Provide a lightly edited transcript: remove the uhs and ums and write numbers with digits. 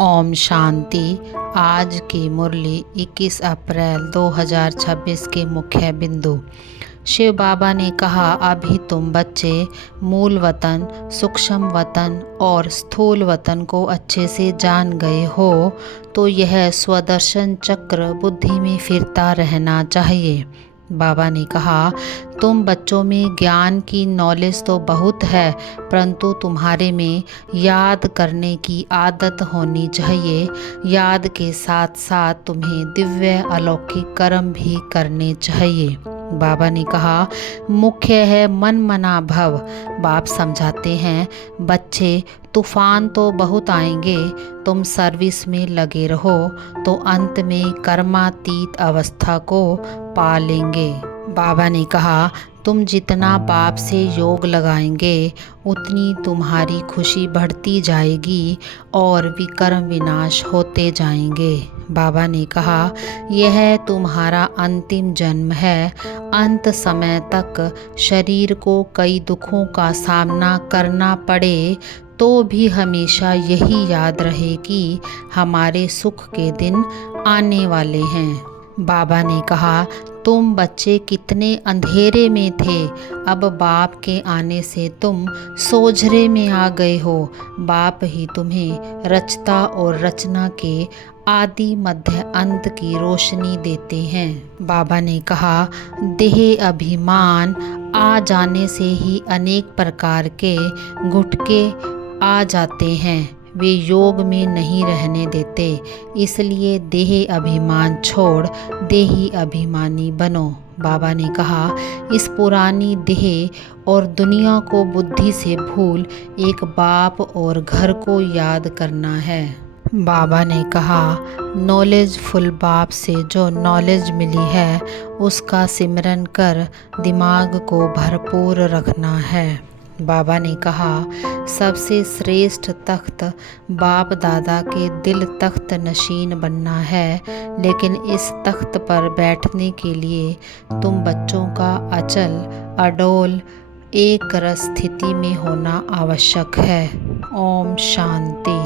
ओम शांति। आज की मुरली 21 अप्रैल 2026 के मुख्य बिंदु। शिव बाबा ने कहा, अभी तुम बच्चे मूल वतन, सूक्ष्म वतन और स्थूल वतन को अच्छे से जान गए हो, तो यह स्वदर्शन चक्र बुद्धि में फिरता रहना चाहिए। बाबा ने कहा, तुम बच्चों में ज्ञान की नॉलेज तो बहुत है, परंतु तुम्हारे में याद करने की आदत होनी चाहिए। याद के साथ साथ तुम्हें दिव्य अलौकिक कर्म भी करने चाहिए। बाबा ने कहा, मुख्य है मन मना भव। बाप समझाते हैं, बच्चे तूफान तो बहुत आएंगे, तुम सर्विस में लगे रहो तो अंत में कर्मातीत अवस्था को पा लेंगे। बाबा ने कहा, तुम जितना बाप से योग लगाएंगे उतनी तुम्हारी खुशी बढ़ती जाएगी और विकर्म विनाश होते जाएंगे। बाबा ने कहा, यह तुम्हारा अंतिम जन्म है। अंत समय तक शरीर को कई दुखों का सामना करना पड़े तो भी हमेशा यही याद रहे कि हमारे सुख के दिन आने वाले हैं। बाबा ने कहा, तुम बच्चे कितने अंधेरे में थे, अब बाप के आने से तुम सोझरे में आ गए हो। बाप ही तुम्हें रचता और रचना के आदि मध्य अंत की रोशनी देते हैं। बाबा ने कहा, देह अभिमान आ जाने से ही अनेक प्रकार के गुटके आ जाते हैं, वे योग में नहीं रहने देते। इसलिए देह अभिमान छोड़ देही अभिमानी बनो। बाबा ने कहा, इस पुरानी देह और दुनिया को बुद्धि से भूल एक बाप और घर को याद करना है। बाबा ने कहा, नॉलेजफुल बाप से जो नॉलेज मिली है उसका सिमरन कर दिमाग को भरपूर रखना है। बाबा ने कहा, सबसे श्रेष्ठ तख्त बाप दादा के दिल तख्त नशीन बनना है, लेकिन इस तख्त पर बैठने के लिए तुम बच्चों का अचल अडोल एक रस स्थिति में होना आवश्यक है। ओम शांति।